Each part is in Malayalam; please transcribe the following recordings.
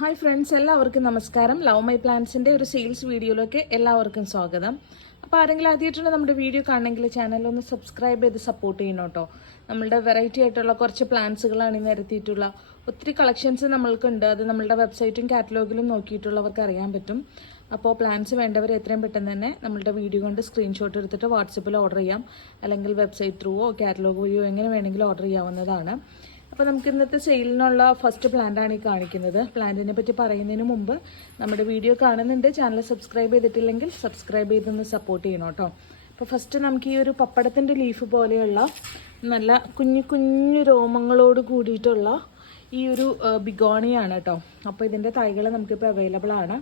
ഹായ് ഫ്രണ്ട്സ് എല്ലാവർക്കും നമസ്കാരം. ലവ് മൈ പ്ലാൻസിന്റെ ഒരു സെയിൽസ് വീഡിയോയിലേക്ക് എല്ലാവർക്കും സ്വാഗതം. അപ്പോൾ ആരെങ്കിലും ആദ്യമായിട്ടാണ് നമ്മുടെ വീഡിയോ കാണണമെങ്കിൽ ചാനൽ ഒന്ന് സബ്സ്ക്രൈബ് ചെയ്ത് സപ്പോർട്ട് ചെയ്യണം കേട്ടോ. നമ്മളുടെ വെറൈറ്റി ആയിട്ടുള്ള കുറച്ച് പ്ലാൻസുകളാണ് ഈ നിരത്തിയിട്ടുള്ള ഒത്തിരി കളക്ഷൻസ് നമ്മൾക്കുണ്ട്. അത് നമ്മളുടെ വെബ്സൈറ്റും കാറ്റലോഗിലും നോക്കിയിട്ടുള്ളവർക്ക് അറിയാൻ പറ്റും. അപ്പോൾ പ്ലാൻസ് വേണ്ടവർ എത്രയും പെട്ടെന്ന് തന്നെ നമ്മളുടെ വീഡിയോ കൊണ്ട് സ്ക്രീൻഷോട്ട് എടുത്തിട്ട് വാട്സപ്പിൽ ഓർഡർ ചെയ്യാം. അല്ലെങ്കിൽ വെബ്സൈറ്റ് ത്രൂവോ കാറ്റലോഗ് വഴിയോ എങ്ങനെ വേണമെങ്കിലും ഓർഡർ ചെയ്യാവുന്നതാണ്. അപ്പോൾ നമുക്ക് ഇന്നത്തെ സെയിലിനുള്ള ഫസ്റ്റ് പ്ലാന്റാണ് ഈ കാണിക്കുന്നത്. പ്ലാന്റിനെ പറ്റി പറയുന്നതിന് മുമ്പ് നമ്മുടെ വീഡിയോ കാണുന്നുണ്ട്. ചാനൽ സബ്സ്ക്രൈബ് ചെയ്തിട്ടില്ലെങ്കിൽ സബ്സ്ക്രൈബ് ചെയ്തൊന്ന് സപ്പോർട്ട് ചെയ്യണം കേട്ടോ. അപ്പോൾ ഫസ്റ്റ് നമുക്ക് ഈ ഒരു പപ്പടത്തിന്റെ ലീഫ് പോലെയുള്ള നല്ല കുഞ്ഞു കുഞ്ഞു രോമങ്ങളോട് കൂടിയിട്ടുള്ള ഈ ഒരു ബിഗോണിയാണ് കേട്ടോ. അപ്പോൾ ഇതിന്റെ തൈകൾ നമുക്കിപ്പോൾ അവൈലബിൾ ആണ്.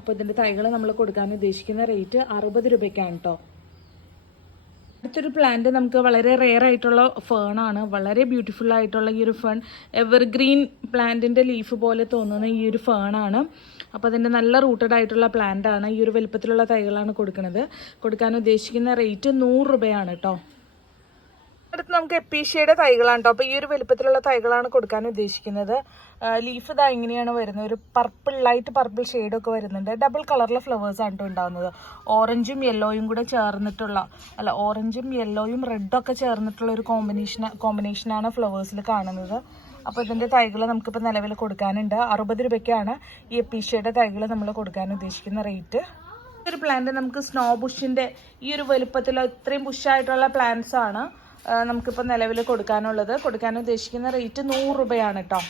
അപ്പോൾ ഇതിന്റെ തൈകൾ നമ്മൾ കൊടുക്കാൻ ഉദ്ദേശിക്കുന്ന റേറ്റ് അറുപത് രൂപയ്ക്കാണ് കേട്ടോ. അടുത്തൊരു പ്ലാന്റ് നമുക്ക് വളരെ റെയർ ആയിട്ടുള്ള ഫേൺ ആണ്. വളരെ ബ്യൂട്ടിഫുൾ ആയിട്ടുള്ള ഈ ഒരു ഫേൺ എവർഗ്രീൻ പ്ലാന്റിന്റെ ലീഫ് പോലെ തോന്നുന്ന ഈ ഒരു ഫേൺ ആണ്. അപ്പോൾ അതിന്റെ നല്ല റൂട്ടഡ് ആയിട്ടുള്ള പ്ലാന്റ് ആണ്. ഈ ഒരു വലുപ്പത്തിലുള്ള തൈകളാണ് കൊടുക്കുന്നത്. കൊടുക്കാൻ ഉദ്ദേശിക്കുന്ന റേറ്റ് നൂറ് രൂപയാണ് കേട്ടോ. അടുത്ത് നമുക്ക് എപ്പീഷ്യയുടെ തൈകളാണ് കേട്ടോ അപ്പോൾ ഈ ഒരു വലുപ്പത്തിലുള്ള തൈകളാണ് കൊടുക്കാൻ ഉദ്ദേശിക്കുന്നത്. ലീഫ് ഇതാ ഇങ്ങനെയാണ് വരുന്നത്. ഒരു പർപ്പിൾ ലൈറ്റ് പർപ്പിൾ ഷെയ്ഡൊക്കെ വരുന്നുണ്ട്. ഡബിൾ കളറിലെ ഫ്ലവേഴ്സ് ആണ് കേട്ടോ ഉണ്ടാകുന്നത് ഓറഞ്ചും യെല്ലോയും കൂടെ ചേർന്നിട്ടുള്ള അല്ല ഓറഞ്ചും യെല്ലോയും റെഡും ഒക്കെ ചേർന്നിട്ടുള്ള ഒരു കോമ്പിനേഷൻ കോമ്പിനേഷനാണ് ഫ്ലവേഴ്സിൽ കാണുന്നത്. അപ്പോൾ ഇതിന്റെ തൈകൾ നമുക്കിപ്പോൾ നിലവിൽ കൊടുക്കാനുണ്ട്. അറുപത് രൂപയ്ക്കാണ് ഈ എപ്പീഷ്യയുടെ തൈകൾ നമ്മൾ കൊടുക്കാൻ ഉദ്ദേശിക്കുന്ന റേറ്റ് ഒരു പ്ലാന്റ് നമുക്ക് സ്നോ ബുഷിന്റെ ഈ ഒരു വലുപ്പത്തിൽ ഇത്രയും ബുഷായിട്ടുള്ള പ്ലാന്റ്സ് ആണ്. നമുക്കിപ്പോൾ നിലവിൽ കൊടുക്കാനുള്ളത്. കൊടുക്കാൻ ഉദ്ദേശിക്കുന്ന റേറ്റ് നൂറ് രൂപയാണ് കേട്ടോ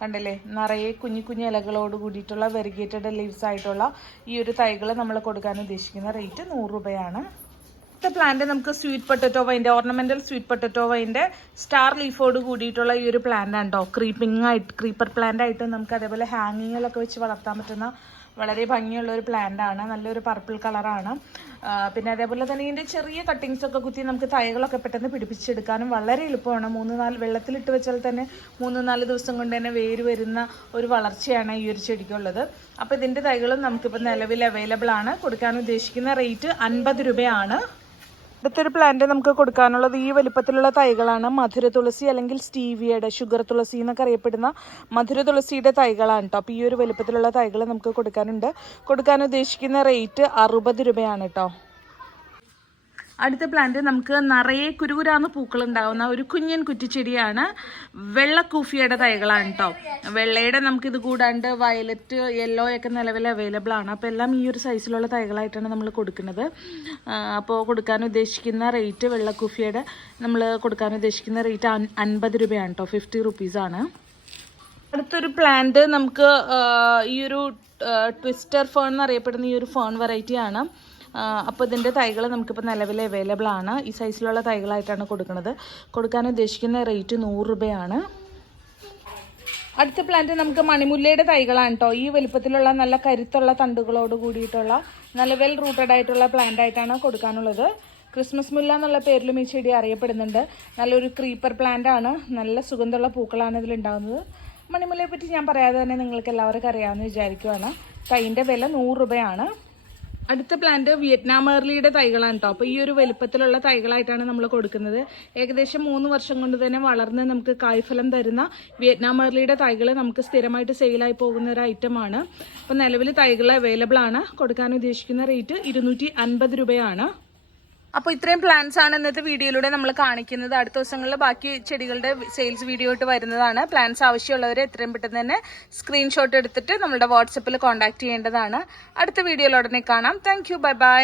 കണ്ടില്ലേ? നിറയെ കുഞ്ഞു കുഞ്ഞു ഇലകളോട് കൂടിയിട്ടുള്ള വെറിഗേറ്റഡ് ലീവ്സ് ആയിട്ടുള്ള ഈ ഒരു തൈകൾ നമ്മൾ കൊടുക്കാൻ ഉദ്ദേശിക്കുന്ന റേറ്റ് നൂറ് രൂപയാണ്. അടുത്ത പ്ലാന്റ് നമുക്ക് സ്വീറ്റ് പൊട്ടറ്റോ വൈന്റെ ഓർണമെന്റൽ സ്വീറ്റ് പൊട്ടറ്റോ വൈന്റെ സ്റ്റാർ ലീഫോട് കൂടിയിട്ടുള്ള ഈ ഒരു പ്ലാന്റ് ആണ് കേട്ടോ ക്രീപ്പിംഗ് ആയിട്ട് ക്രീപ്പർ പ്ലാന്റ് ആയിട്ട് നമുക്ക് അതേപോലെ ഹാങ്ങിങ്ങിലൊക്കെ വെച്ച് വളർത്താൻ പറ്റുന്ന വളരെ ഭംഗിയുള്ള ഒരു പ്ലാന്റ് ആണ്. നല്ലൊരു പർപ്പിൾ കളറാണ് പിന്നെ അതേപോലെ തന്നെ ഇതിന്റെ ചെറിയ കട്ടിങ്സ് ഒക്കെ കുത്തി നമുക്ക് തൈകളൊക്കെ പെട്ടെന്ന് പിടിപ്പിച്ചെടുക്കാനും വളരെ എളുപ്പമാണ്. മൂന്ന് നാല് വെള്ളത്തിലിട്ട് വെച്ചാൽ തന്നെ മൂന്ന് നാല് ദിവസം കൊണ്ട് തന്നെ വേര് വരുന്ന ഒരു വളർച്ചയാണ് ഈ ഒരു ചെടിക്കുള്ളത്. അപ്പോൾ ഇതിന്റെ തൈകളും നമുക്കിപ്പോൾ നിലവിൽ അവൈലബിൾ ആണ്. കൊടുക്കാൻ ഉദ്ദേശിക്കുന്ന റേറ്റ് അൻപത് രൂപയാണ്. അടുത്തൊരു പ്ലാന്റ് നമുക്ക് കൊടുക്കാനുള്ളത് ഈ വലിപ്പത്തിലുള്ള തൈകളാണ്. മധുര തുളസി അല്ലെങ്കിൽ സ്റ്റീവിയയുടെ ഷുഗർ തുളസി എന്നൊക്കെ അറിയപ്പെടുന്ന മധുര തുളസിയുടെ തൈകളാണ് കേട്ടോ അപ്പോൾ ഈ ഒരു വലിപ്പത്തിലുള്ള തൈകൾ നമുക്ക് കൊടുക്കാനുണ്ട്. കൊടുക്കാൻ ഉദ്ദേശിക്കുന്ന റേറ്റ് അറുപത് രൂപയാണ് കേട്ടോ അടുത്ത പ്ലാന്റ് നമുക്ക് നിറയെ കുരുകുരാന്ന് പൂക്കൾ ഉണ്ടാകുന്ന ഒരു കുഞ്ഞൻ കുറ്റിച്ചെടിയാണ് വെള്ളക്കൂഫിയുടെ തൈകളാണ് കേട്ടോ വെള്ളയുടെ നമുക്ക് ഇത് കൂടാണ്ട് വയലറ്റ് യെല്ലോ ഒക്കെ നിലവിൽ അവൈലബിൾ ആണ്. അപ്പോൾ എല്ലാം ഈ ഒരു സൈസിലുള്ള തൈകളായിട്ടാണ് നമ്മൾ കൊടുക്കുന്നത്. അപ്പോൾ കൊടുക്കാൻ ഉദ്ദേശിക്കുന്ന റേറ്റ് വെള്ളക്കൂഫിയുടെ നമ്മൾ കൊടുക്കാൻ ഉദ്ദേശിക്കുന്ന റേറ്റ് അൻപത് രൂപയാണ് കേട്ടോ ഫിഫ്റ്റി റുപ്പീസാണ് അടുത്തൊരു പ്ലാന്റ് നമുക്ക് ഈ ഒരു ട്വിസ്റ്റർ ഫേൺ എന്നറിയപ്പെടുന്ന ഈ ഒരു ഫേൺ വെറൈറ്റി ആണ്. അപ്പോൾ ഇതിന്റെ തൈകൾ നമുക്കിപ്പോൾ നിലവിൽ അവൈലബിൾ ആണ്. ഈ സൈസിലുള്ള തൈകളായിട്ടാണ് കൊടുക്കുന്നത് കൊടുക്കാൻ ഉദ്ദേശിക്കുന്ന റേറ്റ് നൂറ് രൂപയാണ്. അടുത്ത പ്ലാന്റ് നമുക്ക് മണിമുല്ലയുടെ തൈകളാണ് കേട്ടോ ഈ വലുപ്പത്തിലുള്ള നല്ല കരുത്തുള്ള തണ്ടുകളോട് കൂടിയിട്ടുള്ള നല്ല വെൽ റൂട്ടഡ് ആയിട്ടുള്ള പ്ലാന്റ് ആയിട്ടാണ് കൊടുക്കാനുള്ളത്. ക്രിസ്മസ് മുല്ല എന്നുള്ള പേരിലും ഈ ചെടി അറിയപ്പെടുന്നുണ്ട്. നല്ലൊരു ക്രീപ്പർ പ്ലാന്റ് ആണ്. നല്ല സുഗന്ധമുള്ള പൂക്കളാണ് ഇതിലുണ്ടാകുന്നത് മണിമുല്ലയെ പറ്റി ഞാൻ പറയാതെ തന്നെ നിങ്ങൾക്ക് എല്ലാവർക്കും അറിയാമെന്ന് വിചാരിക്കുവാണ്. തൈന്റെ വില നൂറ് രൂപയാണ്. അടുത്ത പ്ലാന്റ് വിയറ്റ്നാം ഏർലിയുടെ തൈകളാണ് കേട്ടോ അപ്പോൾ ഈ ഒരു വലുപ്പത്തിലുള്ള തൈകളായിട്ടാണ് നമ്മൾ കൊടുക്കുന്നത്. ഏകദേശം മൂന്ന് വർഷം കൊണ്ട് തന്നെ വളർന്ന് നമുക്ക് കായ്ഫലം തരുന്ന വിയറ്റ്നാം ഏർലിയുടെ തൈകൾ നമുക്ക് സ്ഥിരമായിട്ട് സെയിലായി പോകുന്ന ഒരു ഐറ്റമാണ് അപ്പോൾ നിലവിൽ തൈകൾ അവൈലബിൾ ആണ്. കൊടുക്കാൻ ഉദ്ദേശിക്കുന്ന റേറ്റ് ഇരുന്നൂറ്റി രൂപയാണ്. അപ്പോൾ ഇത്രയും പ്ലാൻസ് ആണ് ഇന്നത്തെ വീഡിയോയിലൂടെ നമ്മൾ കാണിക്കുന്നത്. അടുത്ത ദിവസങ്ങളിൽ ബാക്കി ചെടികളുടെ സെയിൽസ് വീഡിയോ ആയിട്ട് വരുന്നതാണ്. പ്ലാൻസ് ആവശ്യമുള്ളവർ എത്രയും പെട്ടെന്ന് തന്നെ സ്ക്രീൻഷോട്ട് എടുത്തിട്ട് നമ്മുടെ വാട്സപ്പിൽ കോൺടാക്ട് ചെയ്യേണ്ടതാണ്. അടുത്ത വീഡിയോയിൽ ഉടനെ കാണാം. Thank you bye bye